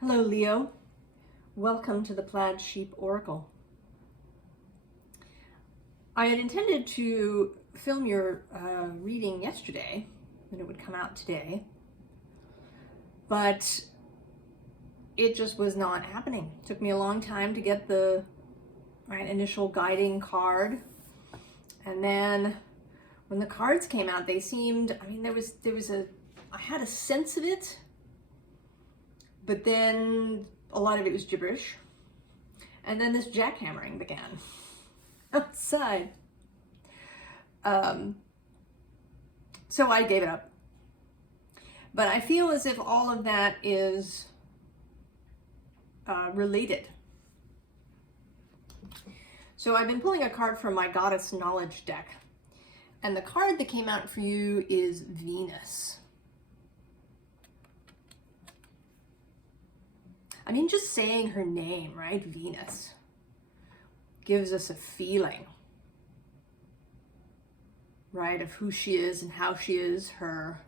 Hello, Leo. Welcome to the Plaid Sheep Oracle. I had intended to film your reading yesterday, and it would come out today, but it just was not happening. It took me a long time to get the initial guiding card, and then when the cards came out, they seemed, I had a sense of it, but then a lot of it was gibberish. And then this jackhammering began outside. So I gave it up. But I feel as if all of that is related. So I've been pulling a card from my Goddess Knowledge deck. And the card that came out for you is Venus. I mean, just saying her name, right? Venus gives us a feeling, right, of who she is and how she is, her,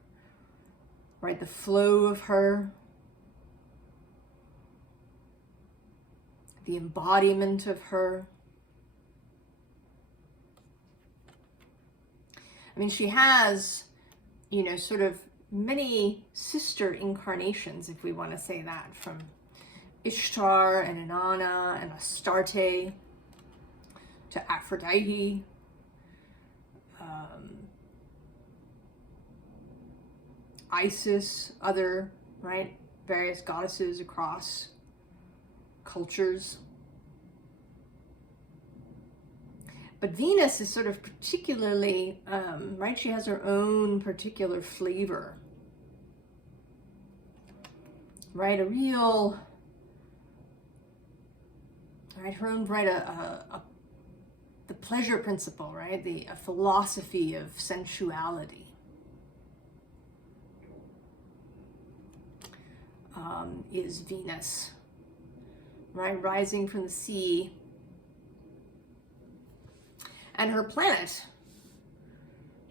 right, the flow of her, the embodiment of her. I mean, she has, sort of many sister incarnations, if we want to say that, from Ishtar and Inanna and Astarte to Aphrodite, Isis, other, right, various goddesses across cultures. But Venus is sort of particularly, right, she has her own particular flavor, right, a real, right, her own, right, the pleasure principle, right, a philosophy of sensuality. Is Venus, right, rising from the sea. And her planet,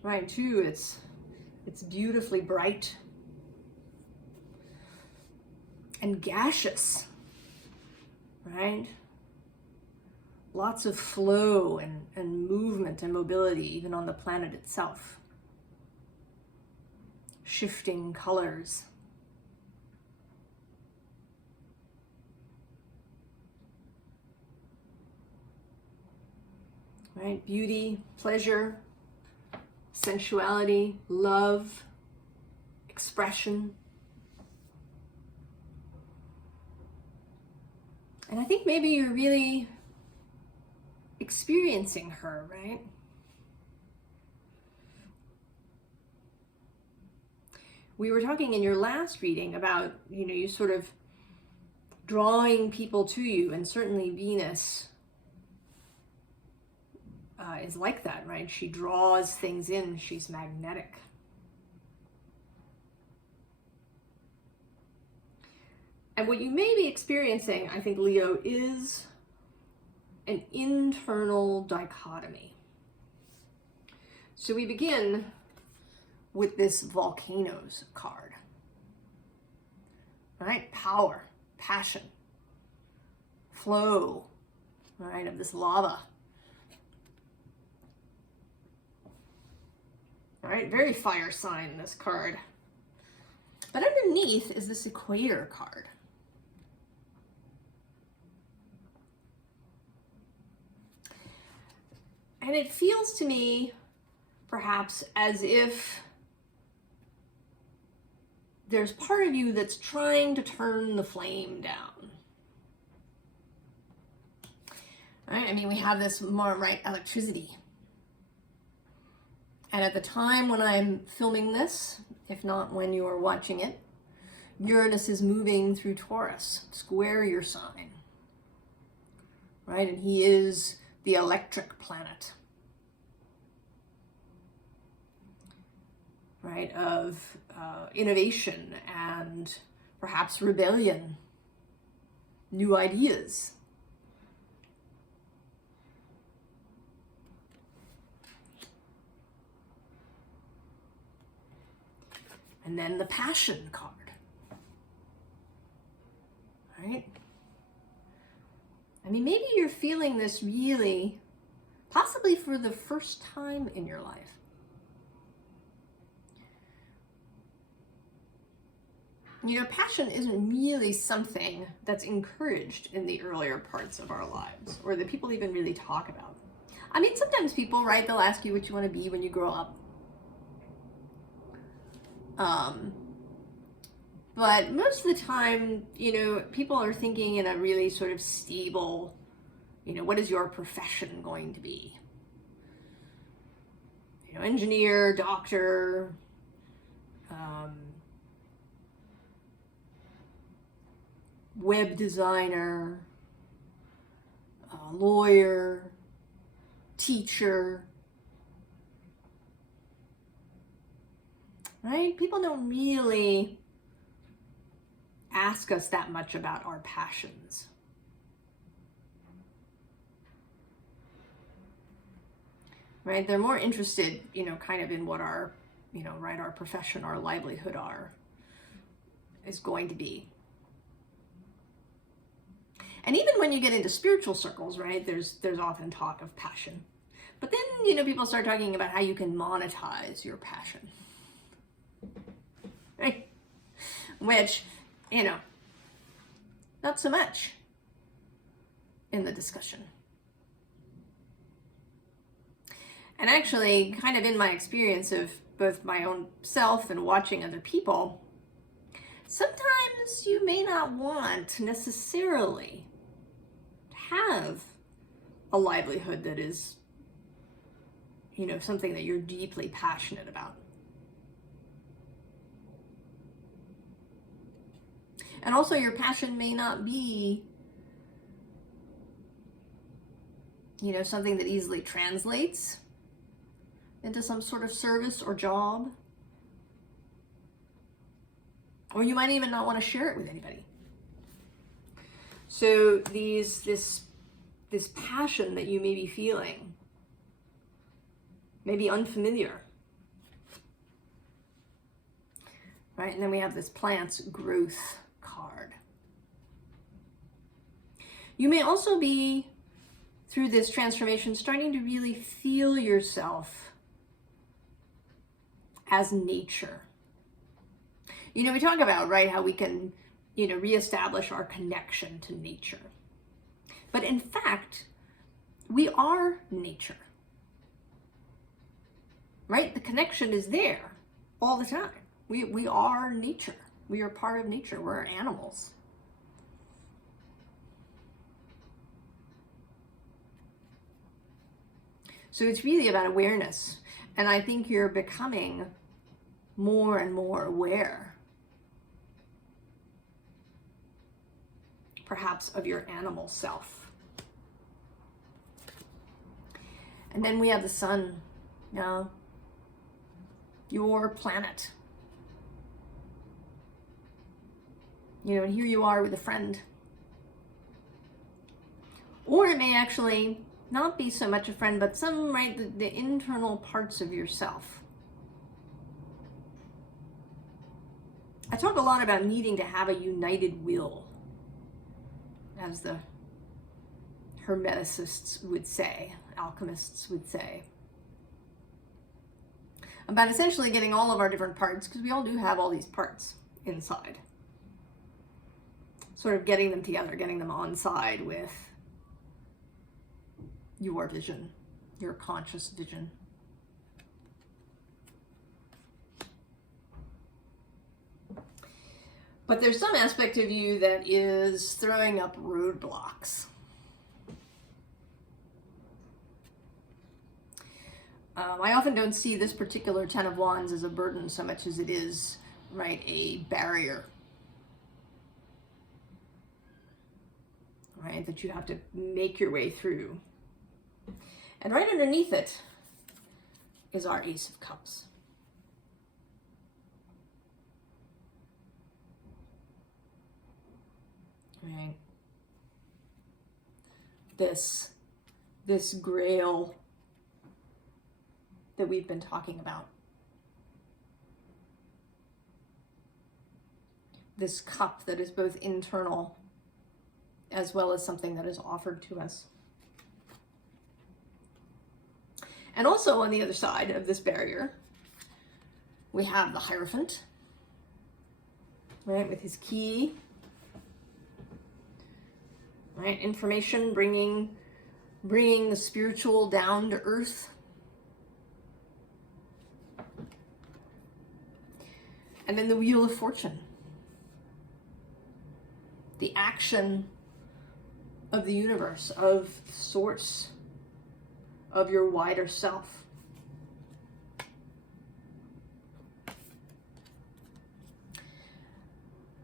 right, too, it's beautifully bright and gaseous, right? Lots of flow and movement and mobility, even on the planet itself. Shifting colors. Right? Beauty, pleasure, sensuality, love, expression. And I think maybe you're really experiencing her, right? We were talking in your last reading about, you sort of drawing people to you, and certainly Venus is like that, right? She draws things in. She's magnetic. And what you may be experiencing, I think, Leo, is an internal dichotomy. So we begin with this Volcanoes card, right? Power, passion, flow, right, of this lava. All right, very fire sign, this card. But underneath is this Equator card. And it feels to me, perhaps, as if there's part of you that's trying to turn the flame down. Right? I mean, we have this more, right, electricity. And at the time when I'm filming this, if not when you are watching it, Uranus is moving through Taurus, square your sign, right? And he is the electric planet, right, of innovation and perhaps rebellion, new ideas. And then the Passion card. right? I mean, maybe you're feeling this really, possibly for the first time in your life. You know, passion isn't really something that's encouraged in the earlier parts of our lives, or that people even really talk about. I mean, sometimes people, right, they'll ask you what you want to be when you grow up. But most of the time, you know, people are thinking in a really sort of stable, you know, what is your profession going to be? You know, engineer, doctor, web designer, lawyer, teacher, right? People don't really ask us that much about our passions. Right? They're more interested, you know, kind of in what our, you know, right, our profession, our livelihood is going to be. And even when you get into spiritual circles, right, there's often talk of passion. But then, you know, people start talking about how you can monetize your passion. Right? Which, you know, not so much in the discussion. And actually, kind of in my experience of both my own self and watching other people, sometimes you may not want necessarily to have a livelihood that is, you know, something that you're deeply passionate about. And also your passion may not be, you know, something that easily translates into some sort of service or job. Or you might even not want to share it with anybody. So this passion that you may be feeling may be unfamiliar. Right? And then we have this plant's growth card. You may also be, through this transformation, starting to really feel yourself as nature. You know, we talk about, right, how we can, you know, reestablish our connection to nature. But in fact, we are nature. Right? The connection is there all the time. We are nature. We are part of nature. We're animals. So it's really about awareness. And I think you're becoming more and more aware, perhaps, of your animal self. And then we have the sun, your planet. You know, and here you are with a friend. Or it may actually not be so much a friend, but some, right, the internal parts of yourself. I talk a lot about needing to have a united will, as the Hermeticists would say, alchemists would say. About essentially getting all of our different parts, because we all do have all these parts inside. Sort of getting them together, getting them on side with your vision, your conscious vision. But there's some aspect of you that is throwing up roadblocks. I often don't see this particular Ten of Wands as a burden so much as it is, right, a barrier. Right, that you have to make your way through. And right underneath it is our Ace of Cups. Right. This grail that we've been talking about. This cup that is both internal as well as something that is offered to us. And also on the other side of this barrier, we have the Hierophant, right, with his key, right, information, bringing the spiritual down to earth. And then the Wheel of Fortune, the action of the universe, of source, of your wider self.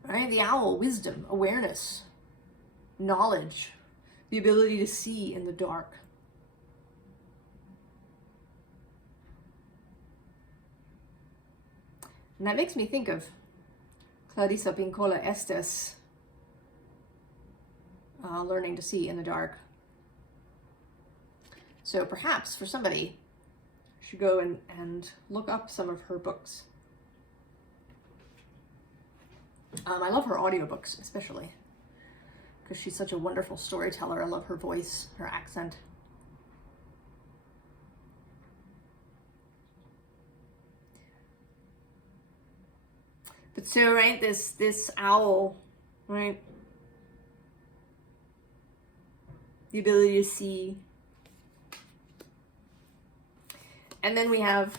All right, the Owl, wisdom, awareness, knowledge, the ability to see in the dark. And that makes me think of Clarissa Pinkola Estes, learning to see in the dark. So perhaps for somebody, you should go and look up some of her books. I love her audiobooks especially, because she's such a wonderful storyteller. I love her voice, her accent. But so, right, this owl, right, the ability to see. And then we have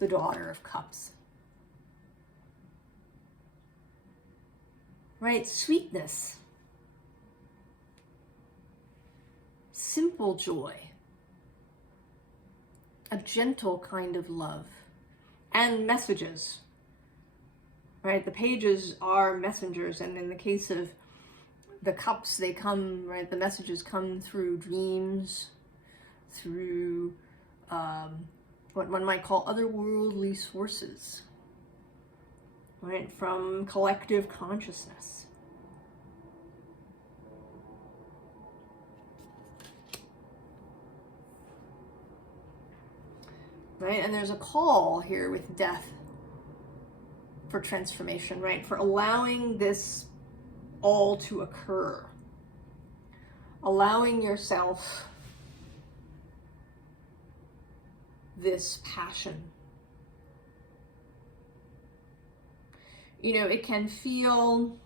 the Daughter of Cups. Right, sweetness, simple joy, a gentle kind of love, and messages. Right, the pages are messengers, and in the case of the cups, they come, right, the messages come through dreams, through what one might call otherworldly sources, right, from collective consciousness. Right, and there's a call here with death for transformation, right, for allowing this all to occur, allowing yourself this passion. You know, it can feel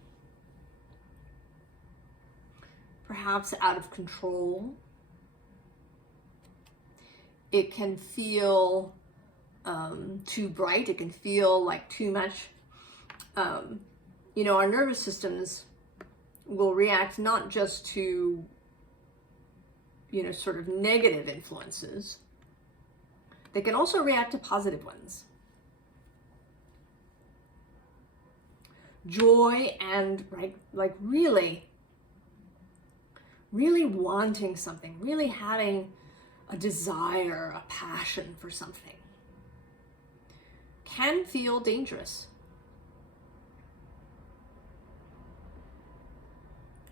perhaps out of control. It can feel too bright. It can feel like too much. You know, our nervous systems will react not just to, you know, sort of negative influences. They can also react to positive ones. Joy and, right, like really wanting something, really having a desire, a passion for something, can feel dangerous.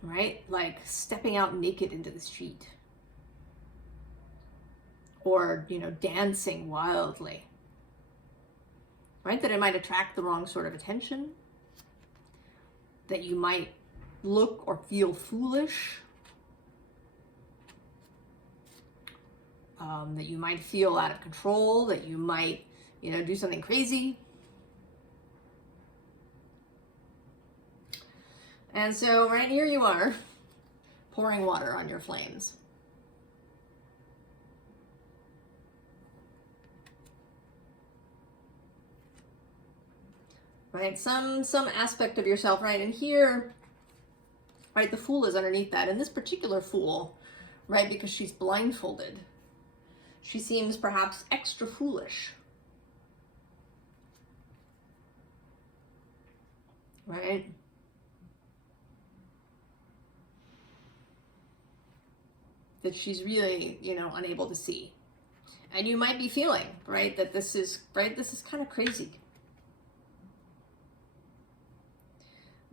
Right? Like stepping out naked into the street. Or, you know, dancing wildly. Right? That it might attract the wrong sort of attention. That you might look or feel foolish. That you might feel out of control. That you might, you know, do something crazy. And so right here you are, pouring water on your flames. Right, some aspect of yourself, right? And here, right, the Fool is underneath that. And this particular Fool, right, because she's blindfolded, she seems perhaps extra foolish. Right? That she's really, you know, unable to see. And you might be feeling, right, that this is kind of crazy.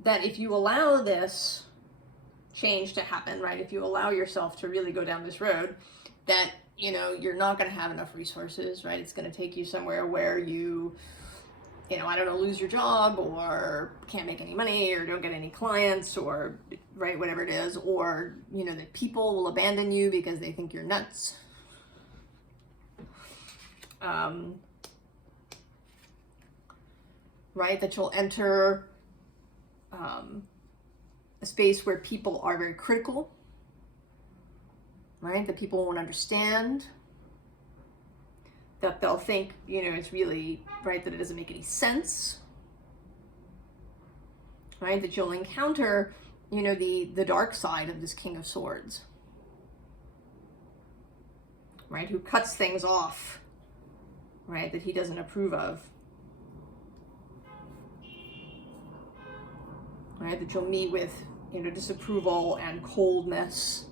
That if you allow this change to happen, right, if you allow yourself to really go down this road, that, you know, you're not going to have enough resources, right? It's going to take you somewhere where you you know, I don't know, lose your job, or can't make any money, or don't get any clients, or, right, whatever it is, or, you know, that people will abandon you because they think you're nuts. Right, that you'll enter a space where people are very critical, right, that people won't understand, that they'll think, you know, it's really, right, that it doesn't make any sense, right, that you'll encounter, you know, the dark side of this King of Swords, right, who cuts things off, right, that he doesn't approve of, right, that you'll meet with, you know, disapproval and coldness.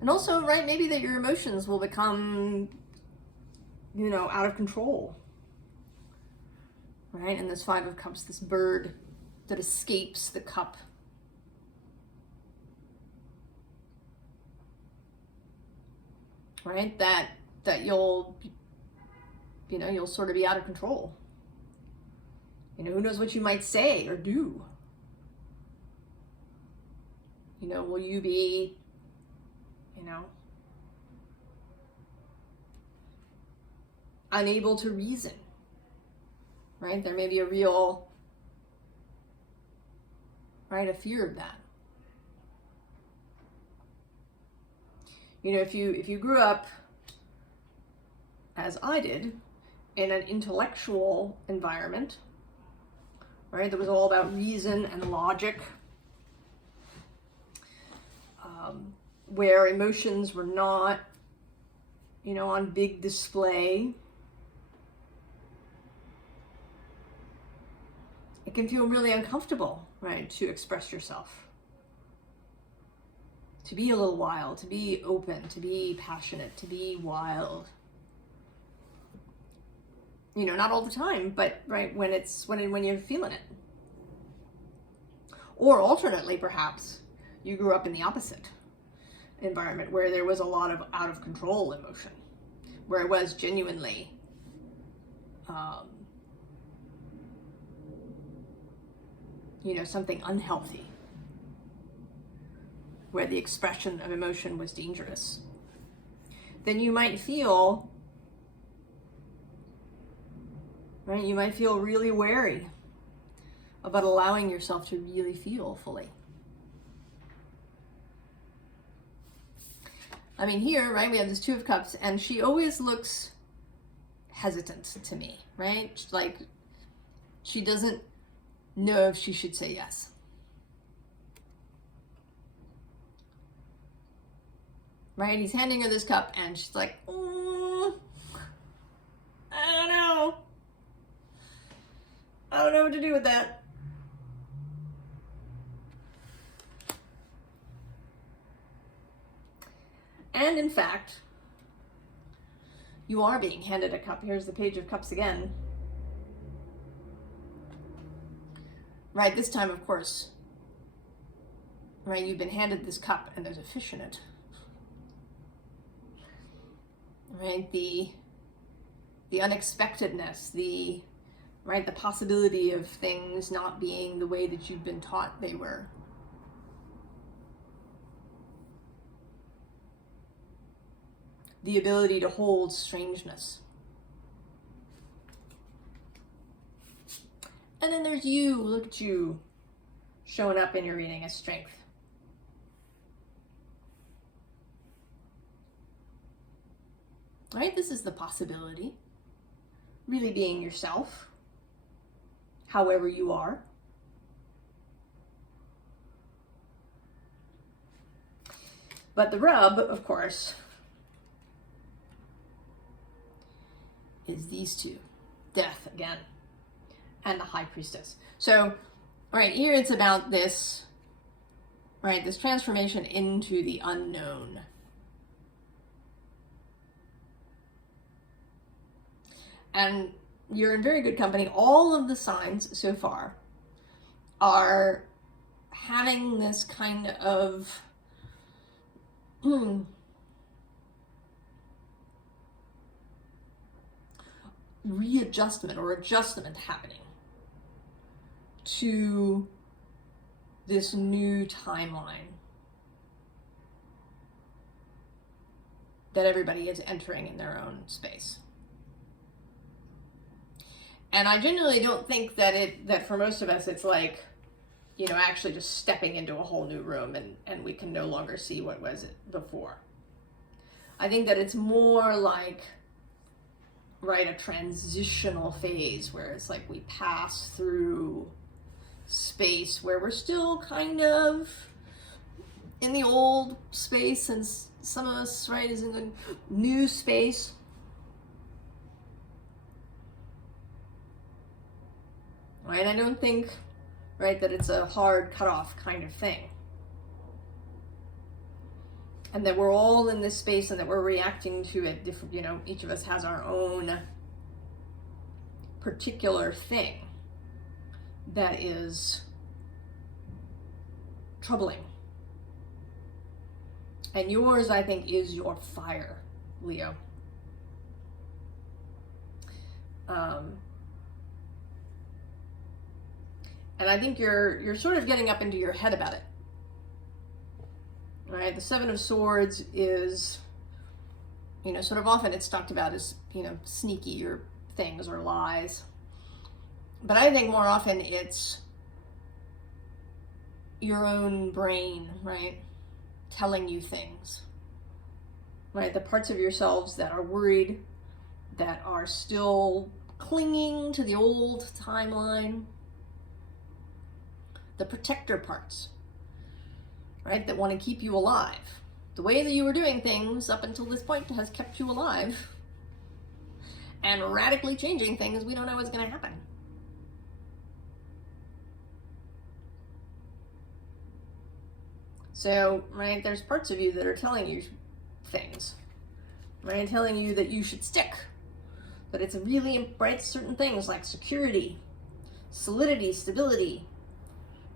And also, right, maybe that your emotions will become, you know, out of control. Right, and this Five of Cups, this bird that escapes the cup. Right, that you'll, you know, you'll sort of be out of control. You know, who knows what you might say or do. You know, will you be, you know, unable to reason, right? There may be a real, right, a fear of that. You know, if you grew up, as I did, in an intellectual environment, right, that was all about reason and logic, where emotions were not, you know, on big display, it can feel really uncomfortable, right, to express yourself, to be a little wild, to be open, to be passionate, to be wild. You know, not all the time, but right, when you're feeling it. Or alternately, perhaps, you grew up in the opposite environment where there was a lot of out of control emotion, where it was genuinely you know, something unhealthy, where the expression of emotion was dangerous. Then you might feel, right, you might feel really wary about allowing yourself to really feel fully. I mean, here, right, we have this Two of Cups, and she always looks hesitant to me, right? Like, she doesn't know if she should say yes. Right? He's handing her this cup, and she's like, I don't know. I don't know what to do with that. And in fact, you are being handed a cup. Here's the Page of Cups again. Right, this time, of course, right, you've been handed this cup and there's a fish in it. Right, the unexpectedness, the possibility of things not being the way that you've been taught they were. The ability to hold strangeness. And then there's you, look at you, showing up in your reading as strength. Right, this is the possibility. Really being yourself, however you are. But the rub, of course, is these two. Death again. And the High Priestess. So, right here it's about this, right, this transformation into the unknown. And you're in very good company. All of the signs so far are having this kind of readjustment or adjustment happening to this new timeline that everybody is entering in their own space. And I genuinely don't think that for most of us it's like, you know, actually just stepping into a whole new room and we can no longer see what was it before. I think that it's more like, right, a transitional phase where it's like we pass through space where we're still kind of in the old space, and some of us, right, is in the new space. Right, I don't think, right, that it's a hard cutoff kind of thing. And that we're all in this space and that we're reacting to it different, you know, each of us has our own particular thing that is troubling. And yours, I think, is your fire, Leo. And I think you're sort of getting up into your head about it. Right? The Seven of Swords is, you know, sort of often it's talked about as, you know, sneaky or things or lies. But I think more often it's your own brain, right, telling you things. Right? The parts of yourselves that are worried, that are still clinging to the old timeline. The protector parts, right, that want to keep you alive. The way that you were doing things up until this point has kept you alive. And radically changing things, we don't know what's going to happen. So, right, there's parts of you that are telling you things, right, telling you that you should stick, that it's really, right, certain things like security, solidity, stability,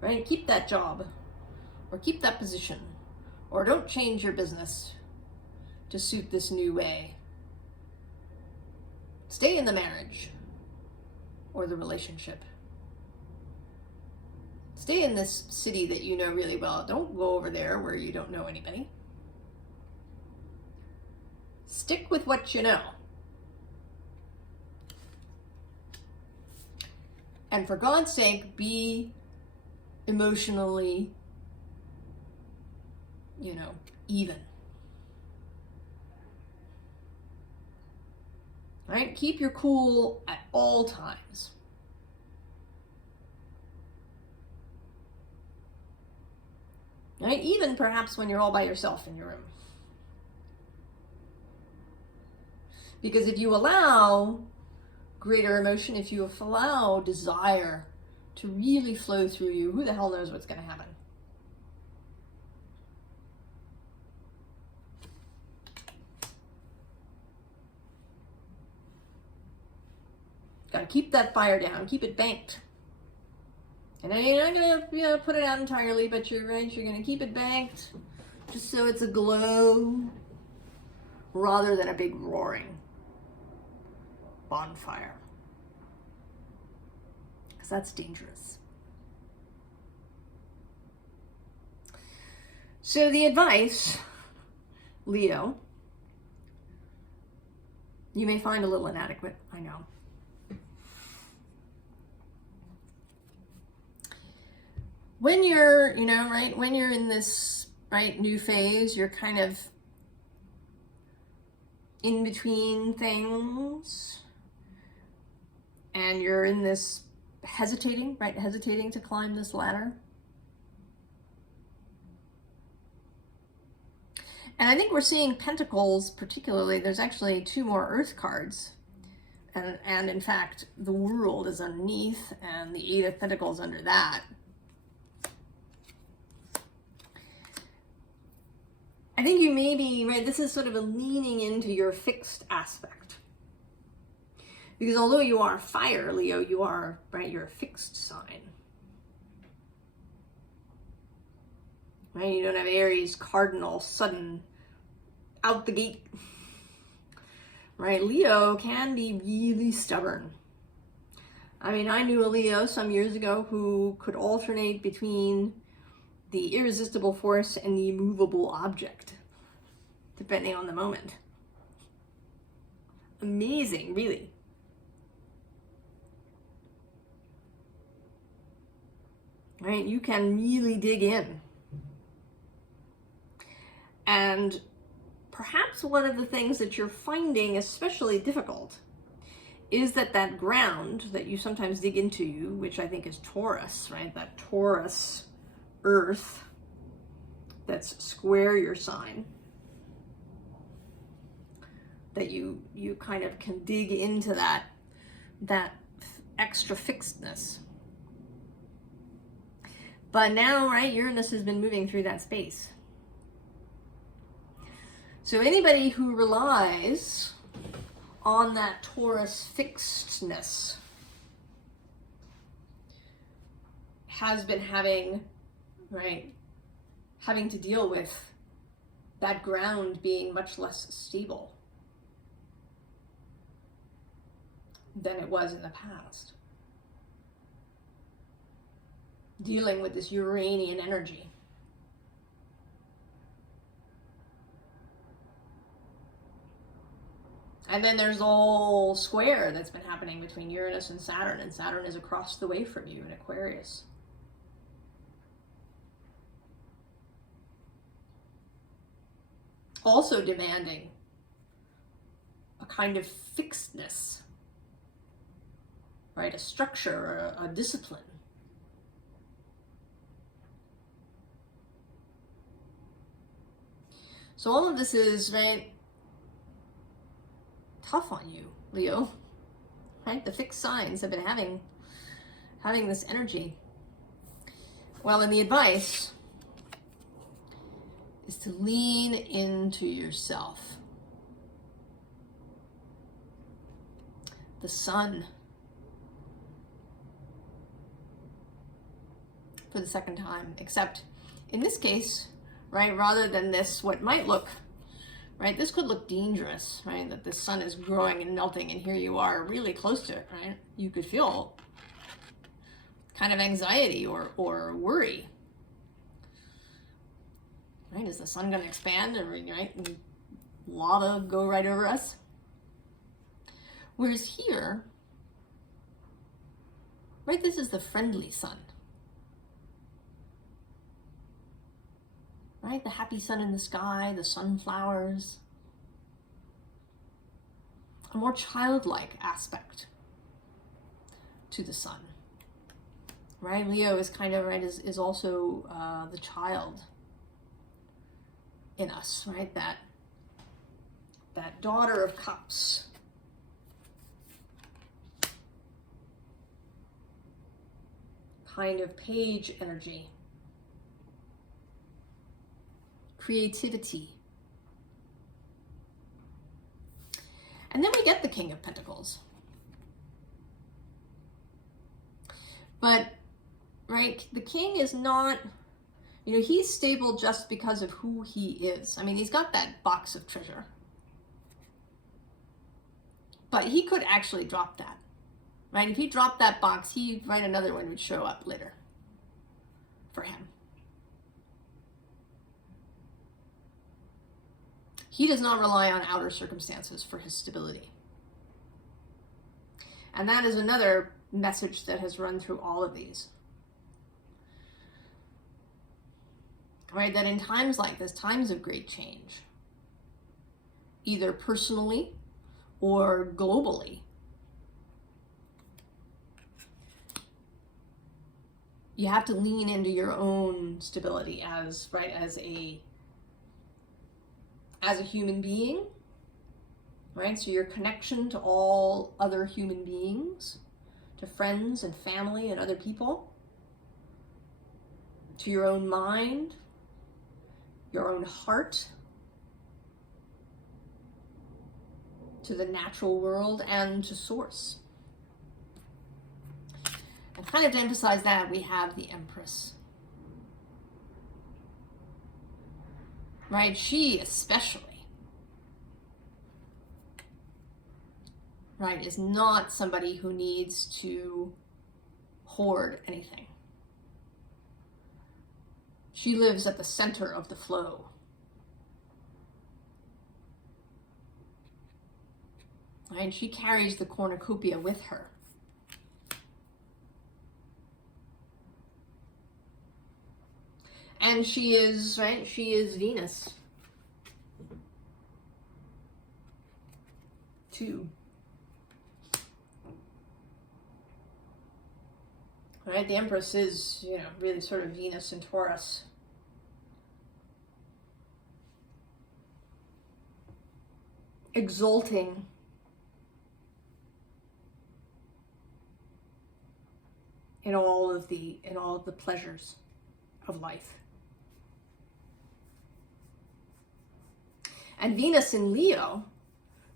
right, keep that job, or keep that position, or don't change your business to suit this new way. Stay in the marriage or the relationship. Stay in this city that you know really well. Don't go over there where you don't know anybody. Stick with what you know. And for God's sake, be emotionally, you know, even. Right? Keep your cool at all times. Right? Even perhaps when you're all by yourself in your room. Because if you allow greater emotion, if you allow desire to really flow through you, who the hell knows what's going to happen? Got to keep that fire down, keep it banked. And you're not going to, you know, put it out entirely, but you're right, you're going to keep it banked just so it's a glow rather than a big roaring bonfire. Because that's dangerous. So the advice, Leo, you may find a little inadequate, I know. When you're, you know, right, when you're in this, right, new phase, you're kind of in between things, and you're in this hesitating, right, hesitating to climb this ladder. And I think we're seeing Pentacles particularly. There's actually 2 more Earth cards. And in fact, the World is underneath, and the 8 of Pentacles under that. I think you may be, right, this is sort of a leaning into your fixed aspect. Because although you are fire, Leo, you are, right, you're a fixed sign. Right, you don't have Aries, cardinal, sudden, out the gate. Right, Leo can be really stubborn. I mean, I knew a Leo some years ago who could alternate between the irresistible force and the immovable object, depending on the moment. Amazing, really. Right, you can really dig in. And perhaps one of the things that you're finding especially difficult is that ground that you sometimes dig into, which I think is Taurus, right? That Taurus earth that's square your sign, that you kind of can dig into that extra fixedness. But now, right, Uranus has been moving through that space. So anybody who relies on that Taurus fixedness has been having to deal with that ground being much less stable than it was in the past. Dealing with this Uranian energy. And then there's the whole square that's been happening between Uranus and Saturn is across the way from you in Aquarius. Also demanding a kind of fixedness, right? A structure, a discipline. So all of this is, right, tough on you, Leo, right? The fixed signs have been having this energy. Well, and the advice is to lean into yourself. The sun, for the second time, except in this case, right, rather than this, what might look, right, this could look dangerous, right, that the sun is growing and melting and here you are really close to it, right? You could feel kind of anxiety or worry. Right, is the sun going to expand and, right, and lava go right over us? Whereas here, right, this is the friendly sun. Right, the happy sun in the sky, the sunflowers. A more childlike aspect to the sun. Right, Leo is kind of, right, is also the child in us, right? That daughter of cups. Kind of page energy. Creativity. And then we get the King of Pentacles. But, right, the King is not, he's stable just because of who he is. I mean, he's got that box of treasure. But he could actually drop that, right? If he dropped that box, another one would show up later for him. He does not rely on outer circumstances for his stability. And that is another message that has run through all of these. Right, that in times like this, times of great change, either personally or globally, you have to lean into your own stability as a human being, right? So your connection to all other human beings, to friends and family and other people, to your own mind, your own heart, to the natural world, and to source. And kind of to emphasize that, we have the Empress. Right? She especially right, is not somebody who needs to hoard anything. She lives at the center of the flow. Right? She carries the cornucopia with her. And she is, right, she is Venus. Too. Right, the Empress is, you know, really sort of Venus and Taurus. Exalting in all of the pleasures of life. And Venus in Leo,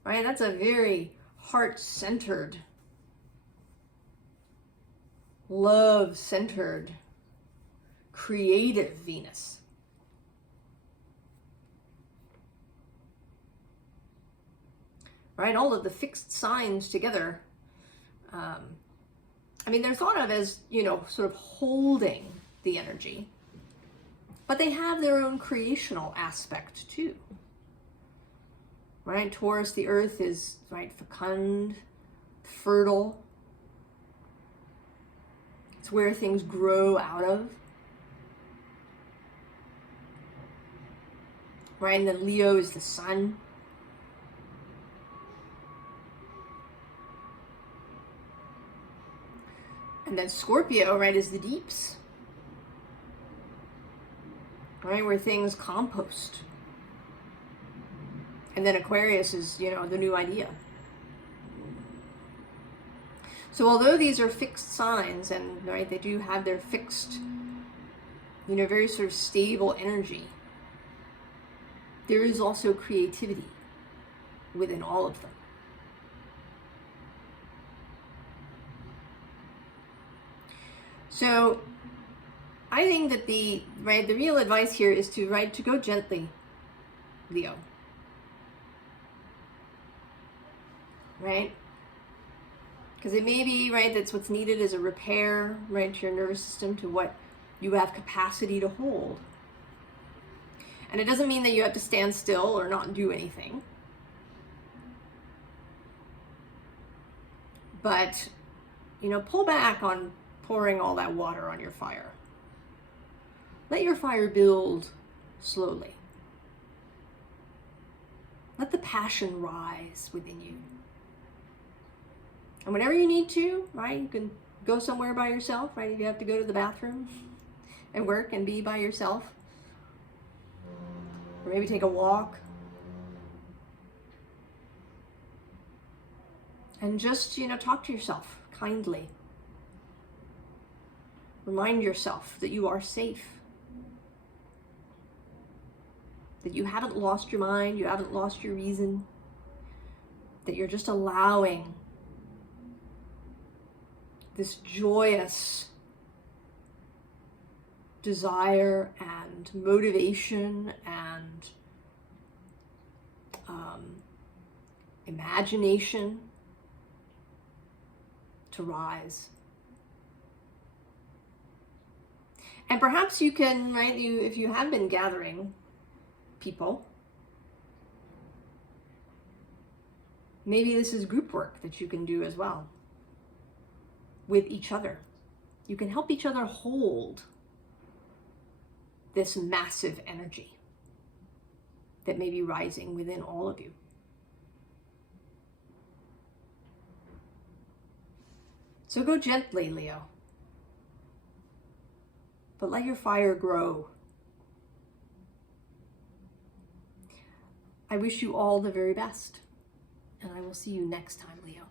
right, that's a very heart-centered, love-centered, creative Venus. Right, all of the fixed signs together, I mean, they're thought of as, you know, sort of holding the energy, but they have their own creational aspect too. Right, Taurus, the earth is, right, fecund, fertile. It's where things grow out of. Right, and then Leo is the sun. And then Scorpio, right, is the deeps. Right, where things compost. And then Aquarius is, you know, the new idea. So although these are fixed signs, and right, they do have their fixed, you know, very sort of stable energy, there is also creativity within all of them. So I think that the real advice here is to go gently, Leo. Right? Because it may be, right, that's what's needed is a repair, right, to your nervous system, to what you have capacity to hold. And it doesn't mean that you have to stand still or not do anything. But, you know, pull back on pouring all that water on your fire. Let your fire build slowly. Let the passion rise within you. And whenever you need to, right, you can go somewhere by yourself, right? If you have to go to the bathroom and work and be by yourself, or maybe take a walk. And just, you know, talk to yourself kindly. Remind yourself that you are safe. That you haven't lost your mind, you haven't lost your reason. That you're just allowing this joyous desire and motivation and imagination to rise. And perhaps you can, right, if you have been gathering people, maybe this is group work that you can do as well with each other. You can help each other hold this massive energy that may be rising within all of you. So go gently, Leo, but let your fire grow. I wish you all the very best, and I will see you next time, Leo.